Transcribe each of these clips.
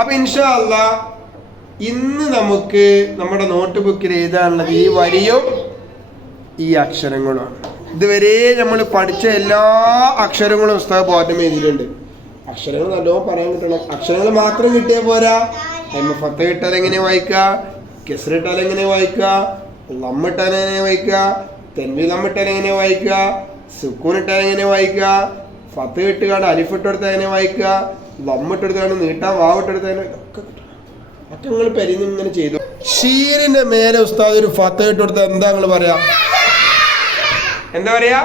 അപ്പൊ ഇൻഷാ അല്ലാഹ് ഇന്ന് നമുക്ക് നമ്മുടെ നോട്ട് ബുക്കിൽ എഴുതാനുള്ളത് ഈ വരിയും ഈ അക്ഷരങ്ങളുമാണ്. ഇതുവരെ നമ്മൾ പഠിച്ച എല്ലാ അക്ഷരങ്ങളും ഉസ്താദ് ബോധം എഴുതിയിട്ടുണ്ട്. അക്ഷരങ്ങൾ നല്ലോണം പറയാൻ കിട്ടണം. അക്ഷരങ്ങൾ മാത്രം കിട്ടിയാൽ പോരാ. ഫത്ത കിട്ടാൽ എങ്ങനെ വായിക്കുക, കെസ്ർ ഇട്ടാൽ എങ്ങനെ വായിക്കുക, ലമ്മിട്ടാൽ എങ്ങനെ വായിക്കുക, തെൻവീ ലമ്മിട്ടാൽ എങ്ങനെ വായിക്കുക, സുക്കൂൻ ഇട്ടാൽ എങ്ങനെ വായിക്കുക, ഫത്ത് കിട്ടുകാണ്ട് അലിഫ് ഇട്ടെടുത്താൽ എങ്ങനെ വായിക്കുക, ലമ്മിട്ടെടുത്താണ് നീട്ടാൻ വാവിട്ടെടുത്താൽ ഇതൊക്കെ കിട്ടണം. ഒക്കെ നിങ്ങൾ പരിന്ന് ഇങ്ങനെ ചെയ്തു. ഷീറിന്റെ മേലെ ഉസ്താദ് ഒരു ഫത്ത് ഇട്ടെടുത്താൽ എന്താ നിങ്ങൾ പറയാ? എന്താ പറയാ?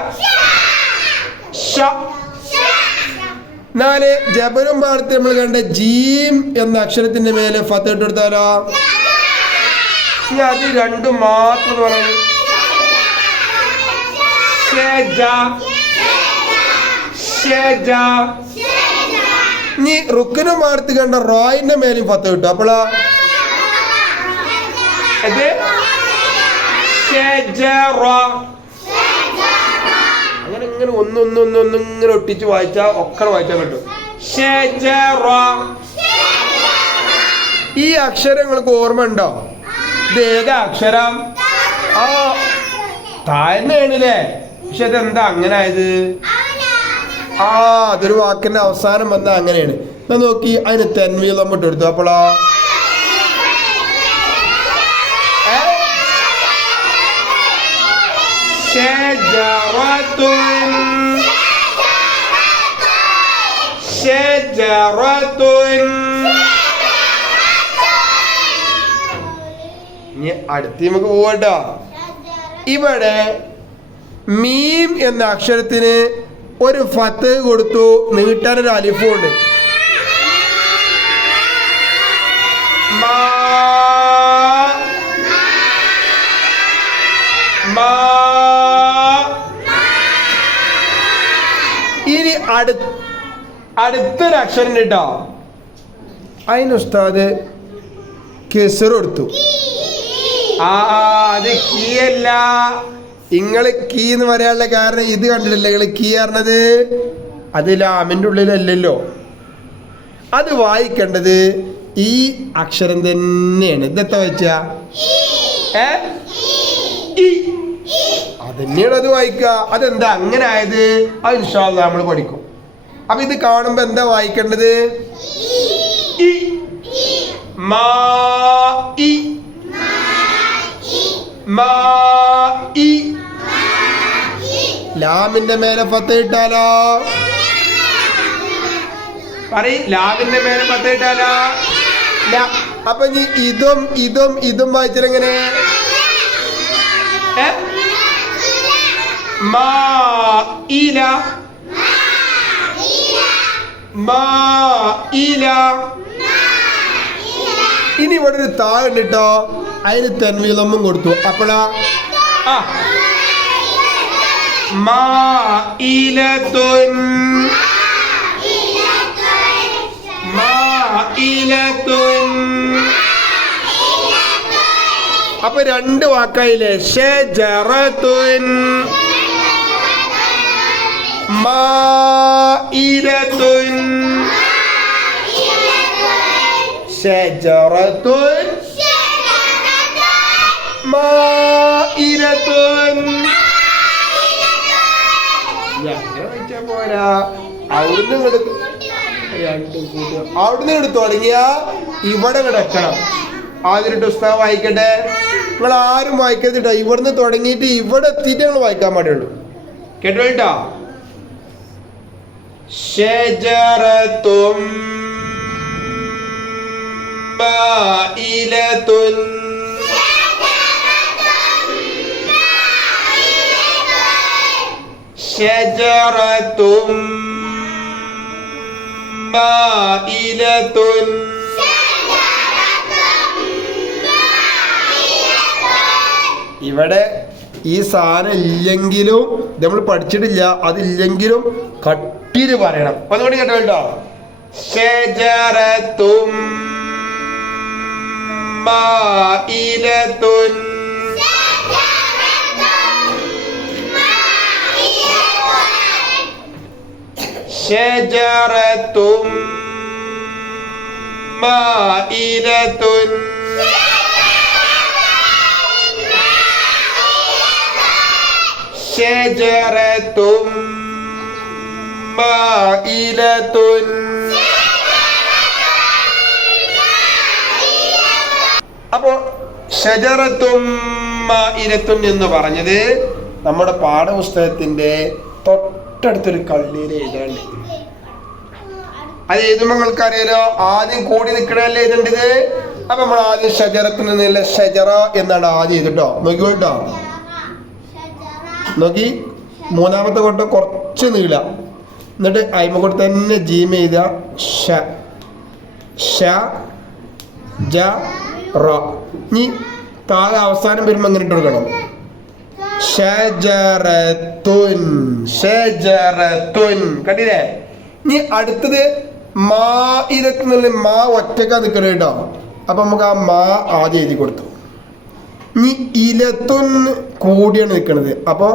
നാല് ജബലും ഭാരത്ത് നമ്മൾ കണ്ട ജീം എന്ന അക്ഷരത്തിന്റെ മേലെ ഫത്ത് ഇട്ടെടുത്താലോ? ഇനി അത് രണ്ടും മാത്രം പറഞ്ഞു. ഇനി റുക്കനും ഭാരത്ത് കണ്ട റോയിന്റെ മേലും ഫത്ത് കിട്ടും. അപ്പോഴാ അങ്ങനെ ഇങ്ങനെ ഒന്നൊന്നിങ്ങനെ ഒട്ടിച്ച് വായിച്ചാൽ ഒക്കെ വായിച്ചാൽ കിട്ടും. ഈ അക്ഷരങ്ങൾക്ക് ഓർമ്മ ഉണ്ടോ? ഇത് ഏതാ അക്ഷരം? ആ താഴ്ന്നേണില്ലേ? പക്ഷെ അതെന്താ അങ്ങനെ ആയത്? അതൊരു വാക്കിന്റെ അവസാനം വന്ന അങ്ങനെയാണ്. എന്നാ നോക്കി അതിന് തെൻവീൽ നമ്മിട്ട് എടുത്തു. അപ്പോളാ ഇനി അടുത്ത് നമുക്ക് പോകട്ടോ. ഇവിടെ മീം എന്ന അക്ഷരത്തിന് ഒരു ഫത്ത് കൊടുത്തു, നീട്ടാനൊരു അലിഫും ഉണ്ട്. ഇനി അടുത്തൊരു അക്ഷരം കേട്ടോ. അതിന് ഉസ്താദ് കെസർ കൊടുത്തു. അത് കീ അല്ല. നിങ്ങള് കീ എന്ന് പറയാനുള്ള കാരണം ഇത് കണ്ടിട്ടില്ല. നിങ്ങള് കീ പറഞ്ഞത് അത് ലാമിന്റെ ഉള്ളിലല്ലല്ലോ. അത് വായിക്കേണ്ടത് ഈ അക്ഷരം തന്നെയാണ്. ഇതെത്താ വെച്ച അതന്നെയാണ് അത് വായിക്കുക. അതെന്താ അങ്ങനെ ആയത്? അത് ഇൻഷാ അല്ലാഹ് നമ്മൾ പഠിക്കും. അപ്പൊ ഇത് കാണുമ്പോ എന്താ വായിക്കേണ്ടത്? ലാമിന്റെ മേലെ ഫത്ത് ഇട്ടാലോ? പറയ്, ലാമിന്റെ മേലെ ഫത്ത് ഇട്ടാലോ? അപ്പൊ ഇനി ഇതും വായിച്ചാലെങ്ങനെ? ഇനി ഇവിടെ ഒരു താ കണ്ടിട്ടോ, അതിന് തെൻവീലൊന്നും കൊടുത്തു. അപ്പോഴാ അപ്പൊ രണ്ട് വാക്കായില്ലേ? ഷജറത്തുൻ മാഇലത്തുൻ. ഷജറത്തുൻ മാഇലത്തുൻ. പോരാ, അവിടുന്ന് എടുത്തു തുടങ്ങിയ ഇവിടെ കിടക്കണം. ആദ്യമായിട്ട് പുസ്തകം വായിക്കട്ടെ. നിങ്ങൾ ആരും വായിക്കരുതിട്ടോ. ഇവിടുന്ന് തുടങ്ങിയിട്ട് ഇവിടെ എത്തിയിട്ട് നിങ്ങൾ വായിക്കാൻ പാടുള്ളൂ. കേട്ടോ? ഷജറത്തും മാഇലത്തുൻ. ഷജറത്തും മാഇലത്തുൻ. ഇവിടെ ഈ സാധനം ഇല്ലെങ്കിലും നമ്മൾ പഠിച്ചിട്ടില്ല. അതില്ലെങ്കിലും കട്ടില് പറയണം. അതുകൊണ്ട് കേട്ടോ കേട്ടോ. ഷജറത്തും മാഇലത്തുൻ. ഷജറത്തും മാഇലത്തുൻ ഷജറത്തും മാഇലത്തുൻ. അപ്പോ ഷജറത്തും മാഇലത്തുൻ എന്ന് പറഞ്ഞത് നമ്മുടെ പാഠപുസ്തകത്തിന്റെ തൊട്ടടുത്തൊരു കള്ളിയിൽ എഴുതാണ്ട്. അത് എഴുതുമ്പോൾ നിങ്ങൾക്ക് അറിയാലോ, ആദ്യം കൂടി നിൽക്കണല്ലേ എഴുതേണ്ടത്. അപ്പൊ നമ്മൾ ആദ്യം ഷജറത്തിൽ നിന്നുള്ള ഷജറ എന്നാണ് ആദ്യം എഴുതിട്ടോ. നോക്കിക്കോട്ടോ, നോക്കി മൂന്നാമത്തെ കൊട്ട കുറച്ച് നീള, എന്നിട്ട് അയിമ കൂടെ തന്നെ ജീമ ചെയ്ത ഷ ഷ ജ റ. ഇനി താഴെ അവസാനം വരുമ്പോൾ എങ്ങനെ ഇട്ട് കൊടുക്കണം? ഷജറത്തുൻ ഷജറത്തുൻ. കണ്ടില്ലേ? ഇനി അടുത്തത് മാഇലത്തുന്നുള്ള മാ ഒറ്റക്കാ നിൽക്കണം കേട്ടോ. അപ്പൊ നമുക്ക് ആ മാ ആദ്യം എഴുതി കൊടുത്തു. ഇനി ഇലത്തുൻ കൂടിയാണ് നിൽക്കുന്നത്. അപ്പോൾ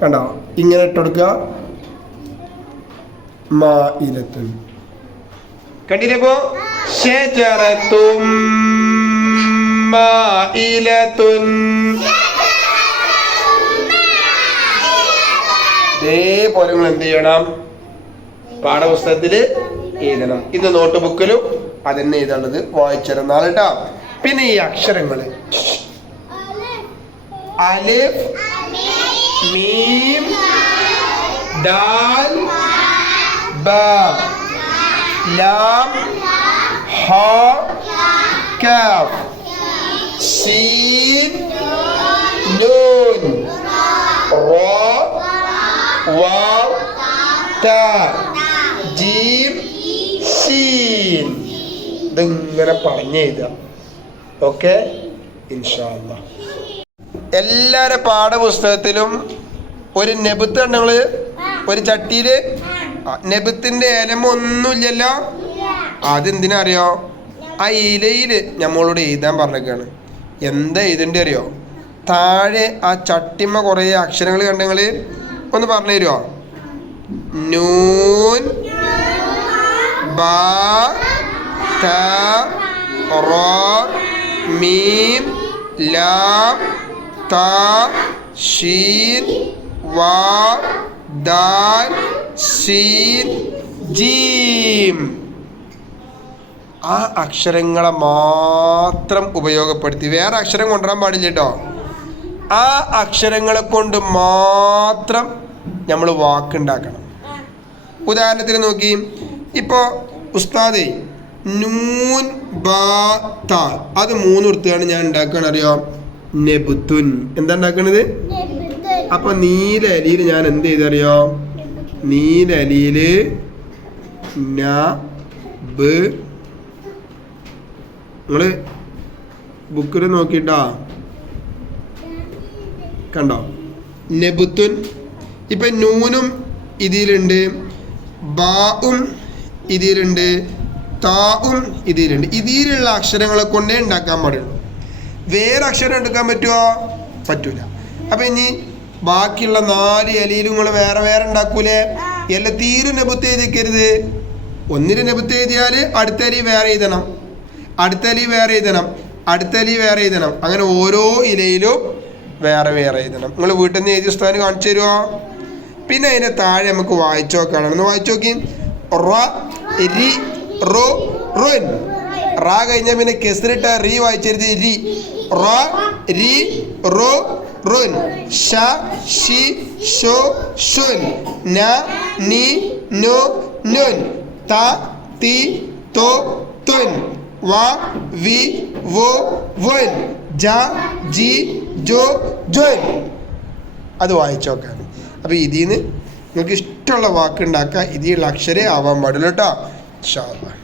കണ്ടോ, ഇങ്ങനെ ഇട്ട് കൊടുക്കുക, മാഇലത്തുൻ. കണ്ടില്ലേ? ഇപ്പോ ഷജറത്തും മാഇലത്തുൻ. ഇതേപോലെ നിങ്ങൾ എന്ത് ചെയ്യണം? പാഠപുസ്തകത്തിൽ എഴുതണം. ഇത് നോട്ട് ബുക്കിലും അതെന്നെ എഴുതാനുള്ളത് വായിച്ചിരുന്നാൽ കേട്ടോ. പിന്നെ ഈ അക്ഷരങ്ങള് അലിഫ്, മീം, ദാൽ, ബാ, ലാം, ഹാ, കാഫ്, സീൻ, നൂൻ, റാ, വാവ്, താ, ജീം, സീൻ. ഇതിങ്ങനെ പറഞ്ഞു എഴുതാം. ഓക്കെ, ഇൻഷാ അല്ലാഹ്. എല്ലാവരുടെ പാഠപുസ്തകത്തിലും ഒരു നെബുത്ത് ഉണ്ടെങ്കിൽ ഒരു ചട്ടിയില് നെബുത്തിന്റെ ഇലമ ഒന്നുമില്ലല്ലോ. അതെന്തിനാ അറിയോ? ആ ഇലയില് നമ്മളോട് എഴുതാൻ പറഞ്ഞേക്കാണ്. എന്താ എഴുതേണ്ടി അറിയോ? താഴെ ആ ചട്ടിമ്മ കുറേ അക്ഷരങ്ങൾ കണ്ടെങ്കിൽ ഒന്ന് പറഞ്ഞു തരുമോ? നൂൻ, ബാ, താ, റാ, മീം, ലാം, താ, ഷീൻ, വാവ്, ദാൽ, സീൻ, ജീം. ആ അക്ഷരങ്ങളെ മാത്രം ഉപയോഗപ്പെടുത്തി, വേറെ അക്ഷരം കൊണ്ടുവരാൻ പാടില്ല കേട്ടോ. ആ അക്ഷരങ്ങളെ കൊണ്ട് മാത്രം നമ്മൾ വാക്കുണ്ടാക്കണം. ഉദാഹരണത്തിന് നോക്കി, ഇപ്പോൾ ഉസ്താദേ നൂൻ ബാ താ അത് മൂന്ന് വൃത്തിയാണ് ഞാൻ ഉണ്ടാക്കുകയാണ് അറിയാം. നെബുത്തുൻ. എന്താ ഉണ്ടാക്കണത്? അപ്പൊ നീല അലിയിൽ ഞാൻ എന്ത് ചെയ്തറിയോ? നീല അലിയില് നിങ്ങള് ബുക്കിൽ നോക്കിട്ടാ കണ്ടോ? നെബുത്തുൻ. ഇപ്പൊ നൂനും ഇതിലുണ്ട്, ബാവും ഇതിലുണ്ട്, താവും ഇതിലുണ്ട്. ഇതിലുള്ള അക്ഷരങ്ങളെ കൊണ്ടേ ഉണ്ടാക്കാൻ പാടുള്ളൂ. വേറെ അക്ഷരം എടുക്കാൻ പറ്റുമോ? പറ്റൂല. അപ്പൊ ഇനി ബാക്കിയുള്ള 4 ഇലയിലും നിങ്ങൾ വേറെ വേറെ ഉണ്ടാക്കൂലേ? എല്ലാം തീരും നെബുത്ത് എഴുതിക്കരുത്. ഒന്നിന് നെബുത്ത് എഴുതിയാൽ അടുത്ത അലി വേറെ എഴുതണം, അടുത്ത അലി വേറെ എഴുതണം, അടുത്ത അലി വേറെ എഴുതണം. അങ്ങനെ ഓരോ ഇലയിലും വേറെ വേറെ എഴുതണം. നിങ്ങൾ വീട്ടിൽ നിന്ന് എഴുതിയ സ്ഥാനം കാണിച്ചു തരുമോ? പിന്നെ അതിൻ്റെ താഴെ നമുക്ക് വായിച്ചു നോക്കണം. ഒന്ന് വായിച്ചു നോക്കി. റ, രി, റോ, റുൻ. റാ കഴിഞ്ഞാൽ പിന്നെ കെസ്റിട്ട റീ വായിച്ചരുത്. രി, റ, രി, റോ, റുൻ. ഷ, ഷി, ഷോ, ഷുൻ. ന, നി, നോ, നുൻ. ത, തി, തോ, തുൻ. വ, വി, വോ, വുൻ. ജ, ജി, ജോ, ജുൻ. അത് വായിച്ചു നോക്കാൻ. അപ്പോൾ ഇതിൽ നിന്ന് നിങ്ങൾക്ക് ഇഷ്ടമുള്ള വാക്കുണ്ടാക്കുക. ഇതിലുള്ള അക്ഷരേ ആവാൻ പാടില്ല കേട്ടോ. ഇൻഷാ അല്ലാഹ്.